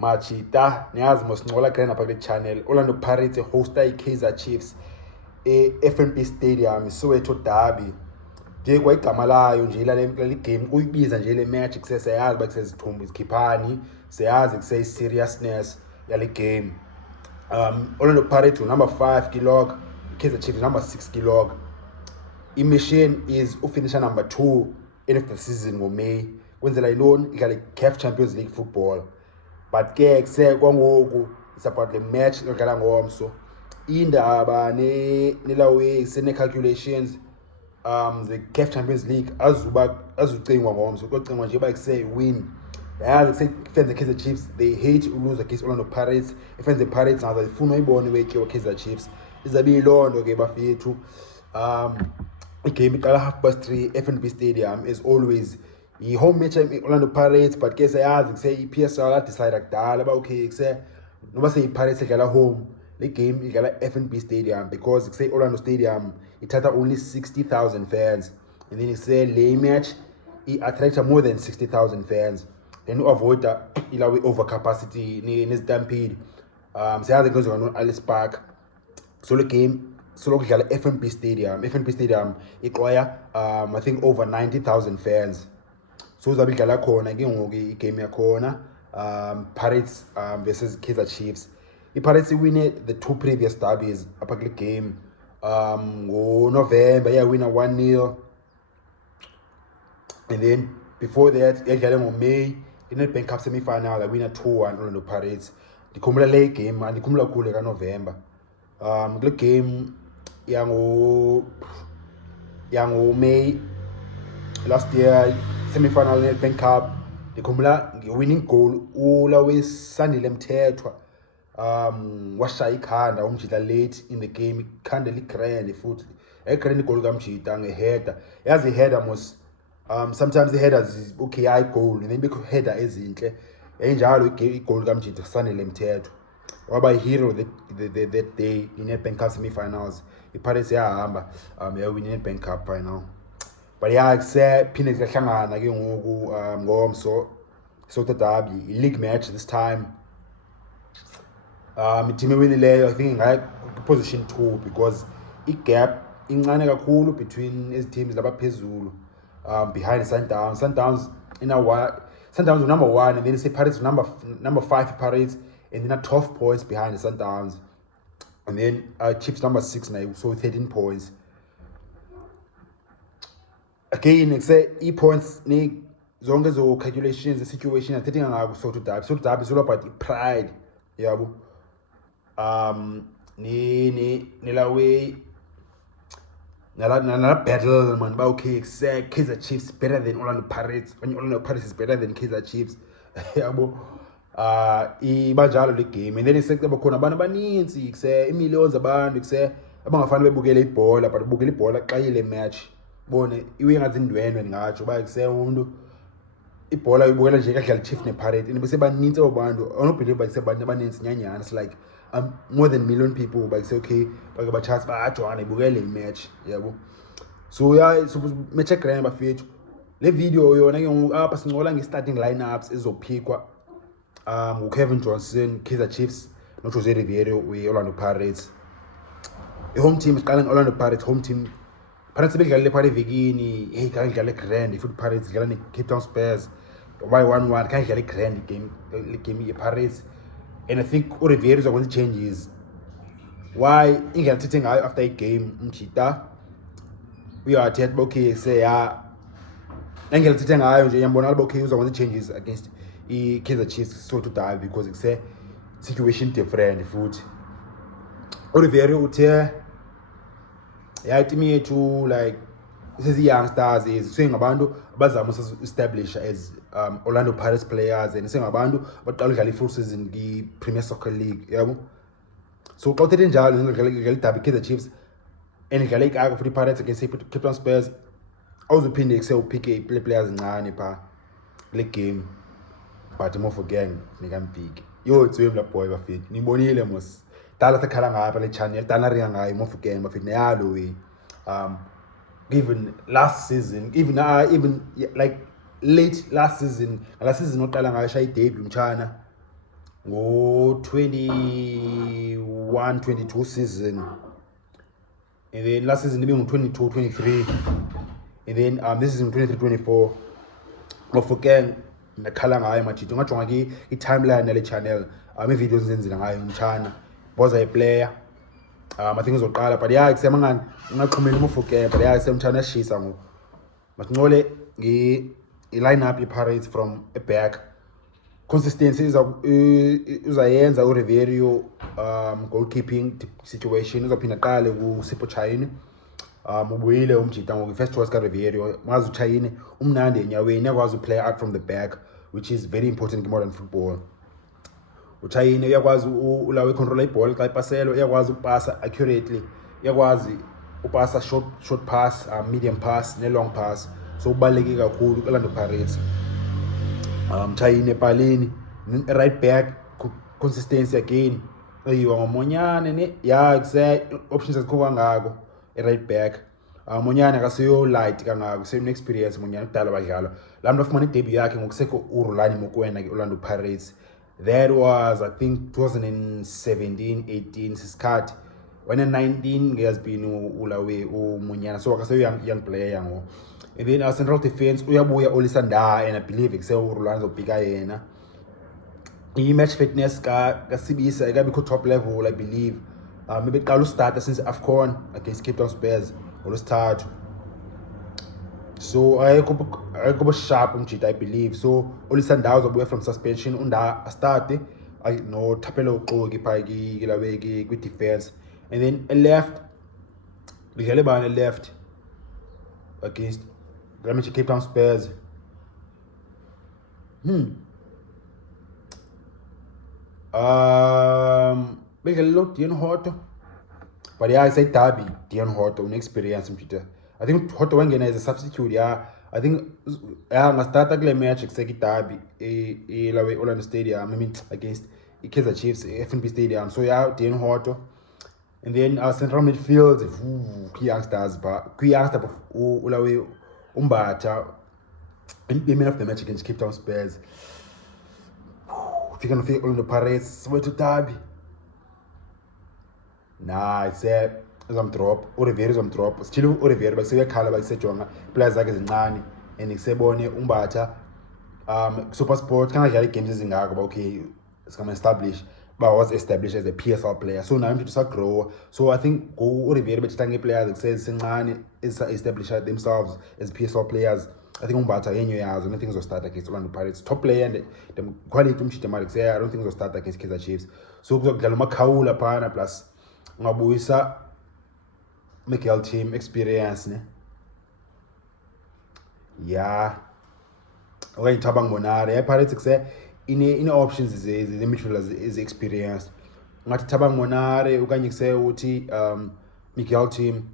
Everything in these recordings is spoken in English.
Machita niyazi mosincola grand apha kule channel. Orlando Pirates hosta Kaizer Chiefs FNB Stadium Soweto derby. Nje kwayigama layo nje lale game uyibiza nje le match kusesayazi bakusezithumbu izikhiphani siyazi kusey seriousness yale game. Orlando Pirates number 5 kilog, Kaizer Chiefs number 6 kilog. Mission is ufinisha number 2 end of the season ngoMay. Kwenzela yiloni idlala CAF Champions League football. But ke kuse kwangoku it's about the match lokala ngomso. Indaba nelawe sene calculations the CAF Champions League azucingwa ngomso kocingwa nje bayikuse win. Yazi kuse Kaizer Chiefs they hate to lose against Orlando Pirates. If the Pirates now they funa uyibona wethu Kaizer Chiefs izabe ilondo ke bafethu. Game iqala 3:30 FNB Stadium is always home match Orlando Pirates, but ke sayazi kuse iPSL la decide kudala ba okay kuse noba say iPirates idlala home le game idlala FNB Stadium because kuse Orlando Stadium ithatha only 60,000 fans, and then kuse le match it attracts more than 60,000 fans, then you avoid ilawe overcapacity ne stampede. Sayazi goes on Alice Park, so the game so lokudlala FNB Stadium iqoya I think over 90,000 fans. So uzabe idlala khona ke ngoku igame yakhona Pirates versus Kaizer Chiefs. IPirates win the 2 previous derbies apha kule game. November yawina 1-0, and then before that yadlala ngoMay iNedbank Cup semi-final yawina 2-1 Orlando Pirates. Ndikhumbula le game andikhumbula kakhulu kaNovember. Kule game yango-May last year semi-final Nedbank Cup ndikhumbula winning goal ulawe Sandile Mthethwa washaya ikhanda umjita late in the game, ikhanda ligrand futhi egrand goal kaMjita ngeheader. Yazi iheader mos sometimes the headers is okay high goal and then bikho header ezinhle enjalo igoal kaMjita Sandile Mthethwa waba hero that day in Nedbank Cup semi-finals. IPirates yahamba yawina iNedbank Cup final. But yeah, kuse phinde kuyahlangana ke ngoku ngomso Soweto derby league match this time. Team ewinileyo I think ngayi position 2 because igap incane kakhulu between ezi teams labaphezulu behind Sundowns. Sundowns Sundowns number 1, and then say Pirates number 5 Pirates, and then 12 points behind the Sundowns, and then Chiefs number 6 now, so 13 points. Again, say points ni zonke zo calculations the situation athethe ngako Soweto derby is all about pride yabo. Ni lawe nala battle man ba okay say Kaizer Chiefs better than Orlando Pirates, when Orlando Pirates is better than Kaizer Chiefs yabo. Ibanjalo le game, and then isekube khona abantu abaninzi kuse imillions abantu kuse abangafani bebukele ibhola but bukele ibhola xa ile match bone iwe ngathi indwendwe ngatsho ba kuse umuntu ibhola ibukela nje kadlala Chiefs nePirates and bese baninzi abantu onobelieve ba kuse abantu abaninzi nyanyana. It's like more than million people ba kuse okay bake ba chance ba ajwana ibukele imatch yabo. So yeah, so match grand bafethu le video yona ke ngoku apha sincola nge-starting lineups ezophikwa Cavin Johnson Kaizer Chiefs no Jose Riveiro we Orlando Pirates. Home team iqala Orlando Pirates home team. Pirates bedlala phakathi evekini hey ka idlala grand futhi Pirates idlala ne Cape Town Spurs by 1-1 ka idlala grand game ye-Pirates, and I think uRiveiro uzakwenza changes. Why ingela thithe ngayo after a game Mjita uyathetha okay say ya engela thithe ngayo nje yambona okay uzakwenza changes against Kaizer Chiefs so to die because it's a situation different futhi. Riveiro uthe ya team yethu like this is youngsters is singabantu abazama establish as Orlando Pirates players, and singabantu baqala udlala i-full season ki-Premier Soccer League yabo. So xa uthethe njalo ngidlala derby Kaizer Chiefs and idlala ikaka futhi Pirates against Cape Town Spurs awuzophinde kuse uphike players ncane pha le game. But Mofokeng nikambig yo tswebla boy bafethu nibonile mos dala sakhala ngapha le channel dala ringa ngayo Mofokeng bafethu neyalo we given last season even like late last season oqala ngayo shaya debut mchana ngo-21-22 season, and then last season ibe ngu-22-23, and then this season 23-24. Mofokeng nakhala ngayo majito ungajonga ke i-timeline yale channel i-videos ezenzile ngayo ngitshana boza i-player I think izoqala but yeah kusemangani ungaxhumela Mofokeng but yeah semtshana yashisa ngoku masinqole i-lineup i-Pirates from a back consistency uzayenza u-Riveiro goalkeeping situation uzaphinda qale ku-Sipho Chaine ubuyile umjita ngoku first choice ka-Riveiro mazi uChaine umnandi enyaweni uyakwazi uplay out from the back which is very important in modern football. uChaine uyakwazi ulawe control ibhola xa ipaselo uyakwazi upasa accurately uyakwazi upasa short pass medium pass ne-long pass so ubaluleke kakhulu kuLorlando Pirates. Chaine epaleni right back consistency again eyiwa ngomonyane ne yeah options ezikho kangako right back Monyane akasiyo light kangako same experience Monyane kudala badlala lamntu afumana idebut yakhe ngokusekho uRolani Mokoena ke-Orlando Pirates. That was I think 2017-18 sisikhathi when 19 ngiyazibini ulawe uMonyane so akaseyo young player ngo. And then central defense uyabuya Olisa Ndah and I believe kuseyo uRolani zobhika yena. I-match fitness ka-Sibisa ikabikho top level I believe. Maybe qala start since AFCON against Cape Town Spurs ngolwesithathu. So ayekho sharp umjita I believe. So Olisa Ndah uzobuya from suspension Ndah start no Tapelo Xoki phaki kilawe kwi-defense. And then left Relebohile left against Cape Town Spurs. Deon Hotto. But yeah, I say Derby, Deon Hotto, experience Peter. I think Hotto wangena as a substitute, yeah. I think ngastart kule match kuseki Derby lawe Orlando Stadium, I mean against Kaizer Chiefs, FNB Stadium. So yeah, Deon Hotto. And then central midfield, youngsters, but youngster ulawe Umbatha in the middle of the match against Cape Town Spurs. If you're gonna feel Orlando Pirates, Soweto Derby. Nah, it's I'm drop. Riveiro I'm drop. Still Riveiro, but say Makhaula, but say Jonga. Players like Zincane and Xebone Umbatha. Super Sport kind of like games in Gaga, okay, it's gonna establish. But I was established as a PSL player. So now I'm to start grow. So I think go Riveiro, but Tangi players that says Zincane is established themselves as PSL players. I think Umbatha years, I don't think they'll start against Orlando Pirates. Top player and the quality I don't think they'll start against Kaizer Chiefs. So Makhaula pana plus Ngabuyisa Makhehlene team experience ne. Yeah. Okay, Thabang Monare. Pirates say in options is the midfielder is experienced. Ngathi Thabang Monare ukanye kuse uthi Makhehlene team.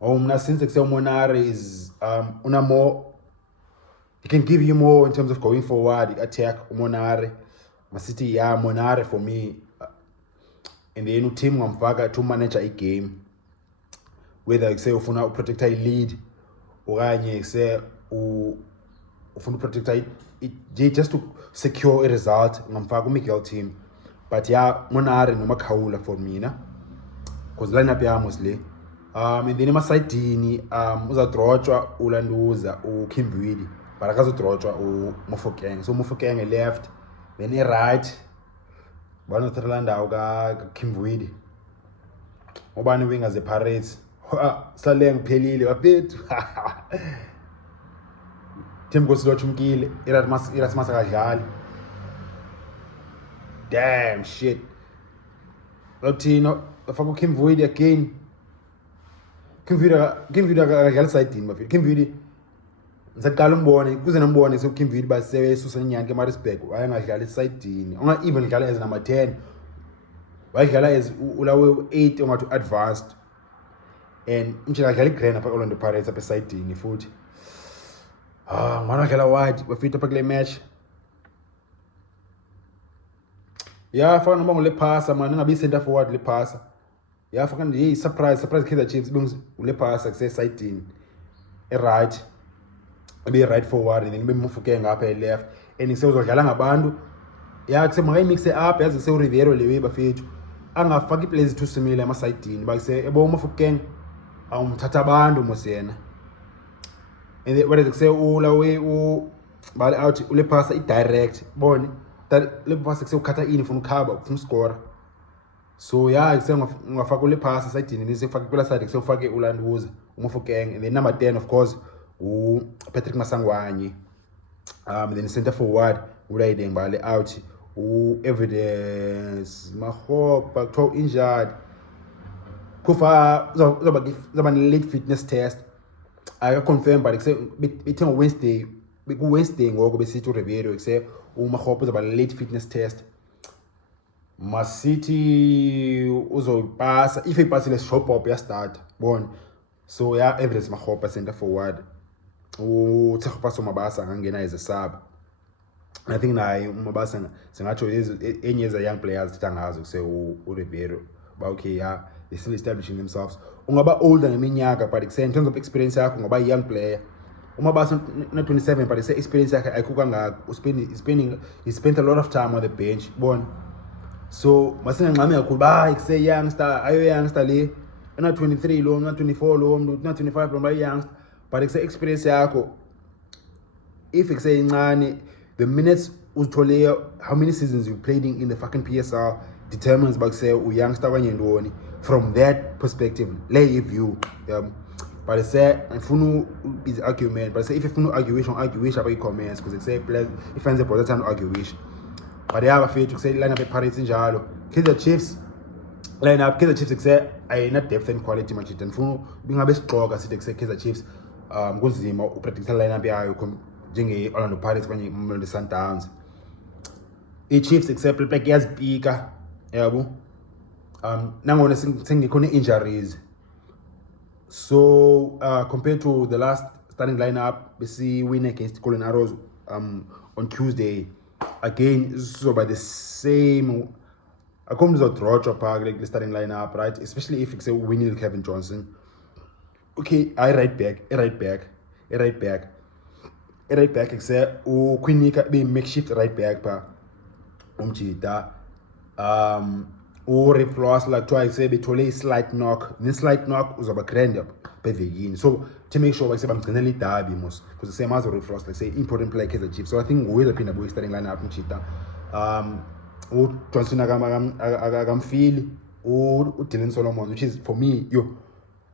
Mna since kuse Monare is una more, he can give you more in terms of going forward, attack Monare. Masiti yeah Monare for me. And then team ngamfaka to manage a game. Whether say ufuna uprotect a lead okanye say ufuna protect it just to secure a result ngamfaka uMakhehlene team. But yeah Monare no Makhaula for me na because lineup ya mostly and then emasidini uzadrotshwa ulanduza uKimvidi but akazodrotshwa uMofokeng. So Mofokeng left then right bana Orlando ka Kimvidi obani wingers the Pirates sale ngiphelile bafethu team kosilotha umkile Erasmus akadlali. Damn shit. Lathina afaka uKimvidi again. Kimvidi akadlala side bafethu. Kimvidi ngisaqala umbone kuze nombone soKimvidi basesusa inyanga eMaritzburg ayangadlala esayidini onga even dlala as number 10 wadlala as ulawe 8 ongathi advanced and manje akadlala igrand apha Orlando Pirates apha esayidini futhi ngwana dlala wide bafita apha kule match. Yeah fana noma ngoLepasa man ngabe center forward Lepasa. Yeah faka nje surprise Kaizer Chiefs uLepasa kuse sayidini right be right forward and then Mofokeng apha left and isezodlala ngabantu ya kusemaka imixe up yazi kuse Riveiro lewe bafethu angafaki iplays too similar emasayidini bakuse ebo Mofokeng awumthatha abantu mosiyena and what is kuse ulawe bali out Lepasa idirect bone Lepasa kuse ukhatha in ufuna ukhaba ufuna score so yeah kuse ngafaka Lepasa sayidini bese ufaka kula side kuse ufake ulanduza Mofokeng and then number 10 of course Patrick Maswanganyi then center forward ulayiding bali out evidence Makgopa kuthiwa injured kufa zoba late fitness test I confirm but bethe Wednesday Wednesday ngoko besithi Riveiro kuse Makgopa zoba late fitness test masithi uzopasa if ipasile shop up ya start bona so yeah evidence Makgopa center forward uThekgopaso Mabasa angena as a sub. I think naye Mabasa singatsho enye eza young players thangazo kuse uRiveiro but okay yeah they still establishing themselves ungaba older ngeminyaka but in terms of experience yakho ungaba young player uMabasa na 27 but say experience yakhe ayikho kangaka he spent a lot of time on the bench bona so masingangxame kakhulu ba kuse youngster ayo youngster le na 23 lo na 24 lo na 25 lo ba youngster but kuse experience yakho if kuse incane the minutes uzithole how many seasons you played in the fucking PSL determines bakuse uyoungster kanye ntoni from that perspective lay view but I say ifuna is argument but I say if ifuna argue about comments because say players if fans about that argue but yeah bafethu kuse line up ePirates njalo Kaizer Chiefs line up Kaizer Chiefs kuse ayina depth and quality much it ngifuna bingabe sigqoka sithi kuse Kaizer Chiefs kunzima upredict line up yayo njenge Orlando Pirates kanye Mamelodi Sundowns iChiefs except like yazipika yabo nangona sengikho injuries so compared to the last starting lineup besi win against Golden Arrows on Tuesday again so by the same according to the draw park like the starting lineup right especially if it's a winning Cavin Johnson okay I right back except Quinika be makeshift right back pa umjita Reeve Frosler twice say bethole slight knock this slight knock uzoba grand up bevekini so to make sure like bamgcinela iDerby mos because the same as Reeve Frosler say important player Kaizer Chiefs so I think we will phinda boy starting lineup umjita Johnson akamfili Dylan Solomon which is for me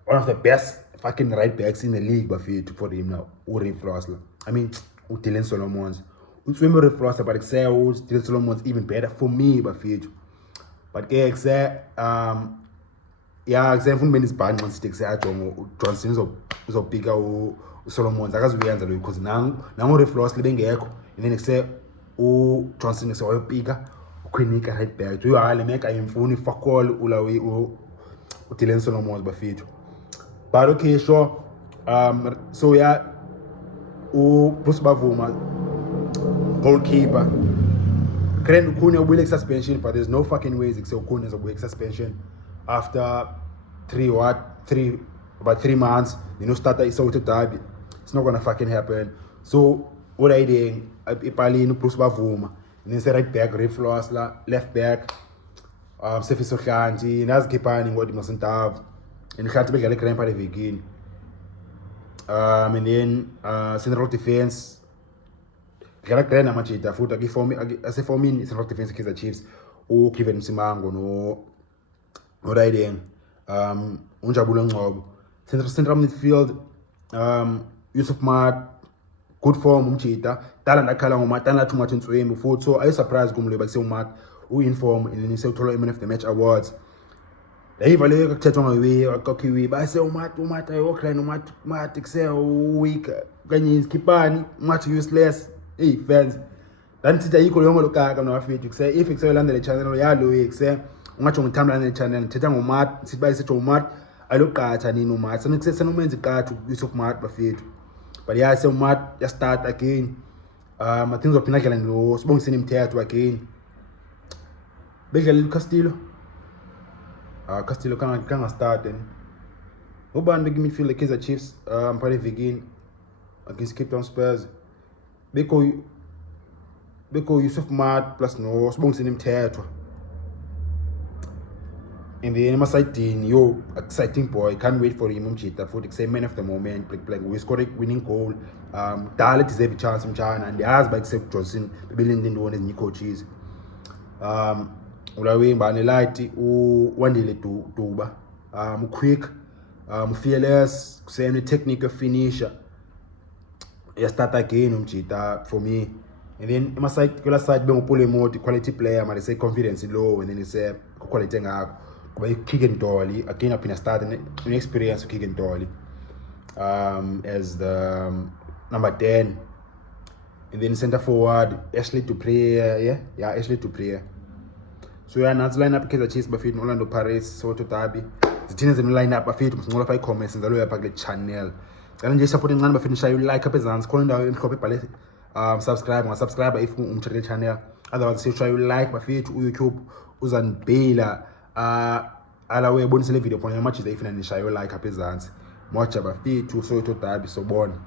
one of the best fucking right backs in the league for him now Reeve Frosler I mean Dylan Solomon's utswembe Reeve Frosler but say Dylan Solomon's even better for me bafethu but ke say yeah ngifuna beni sibhanqa sithi kuse ajongo Johnson uzobhika uSolomons akazuyenza lo because nangu Reeve Frosler bengekho and then kuse Johnson kuse wayopika uKwinika right back uyo hale make ayimfuni fuck all ulawe uDylan Solomons bafethu but okay sure so yeah Bruce Bvuma goalkeeper Grand Ukune will suspension but there's no fucking ways except Ukune is a suspension after 3 months start the Soweto derby it's not gonna fucking happen so what I doing ipalini Bruce Bvuma and then say right back Reeve Frosler left back Sifiso nazikipani ngodi masintav and khathi bedlala grand part evekini and then central defense dlala grand amajita futhi asefomini central defense Kaizer Chiefs Cavin Msimango no riding Njabulo Ngcobo central midfield Yusuf Mat good form umjita dala ndakhala ngomatana too much inswembu futhi so I surprised kumlo bakuse umat uinform and then sewuthola man of the match awards Yiva leyo kuthethwa ngawe akakhiwe base umat ayokhlane umat kuse week kanye iskipani umat useless fans then sithi ayikho yonke lokaka nowafethi kuse if kuselandela channel yalo kuse ungathi ngithamlana channel thetha ngomat sithi bayisithi umat aloqatha nini umat senomenza iqatha Yusuf Mat bafethu but yeah so umat ya start again I think uzophina dlala lo sibongiseni imithetho again bedlala Castillo Castillo kanga start then ubani beki midfield Kaizer Chiefs phale vekini against Cape Town Spurs beko beko Yusuf Mat plus no Sibongiseni Mthethwa. And then Masaidin, yo, exciting boy, can't wait for him Mchita for the man of the moment, like we scored a winning goal. Dalit is every chance in China, and the has by except Johnson, building the one as new coaches. Ulawe Banelati, one day to Duba. Quick, fearless, same technical finisher. You start again Mchita for me. And then my side, the side, being pull more the quality player, I say confidence low, and then they say quality up. By kicking dolly again up in a start an experience of kicking dolly as the number 10, and then center forward Ashley to play, Ashley to play. So yeah, now line up Kaizer Chiefs bafit Orlando Pirates Soweto Derby. The teams in line up bafit mngcola pha comments njalo yapha kule channel. Cela nje support incane bafit shaya like up ezantsi khona indawo emhlophe ibhale subscribe if umthele channel. Otherwise say like bafit YouTube uzanibhela ala uyabonisa le video khona manje izayifuna nishayo like apha ezantsi moja bafethu Soweto Derby sobona.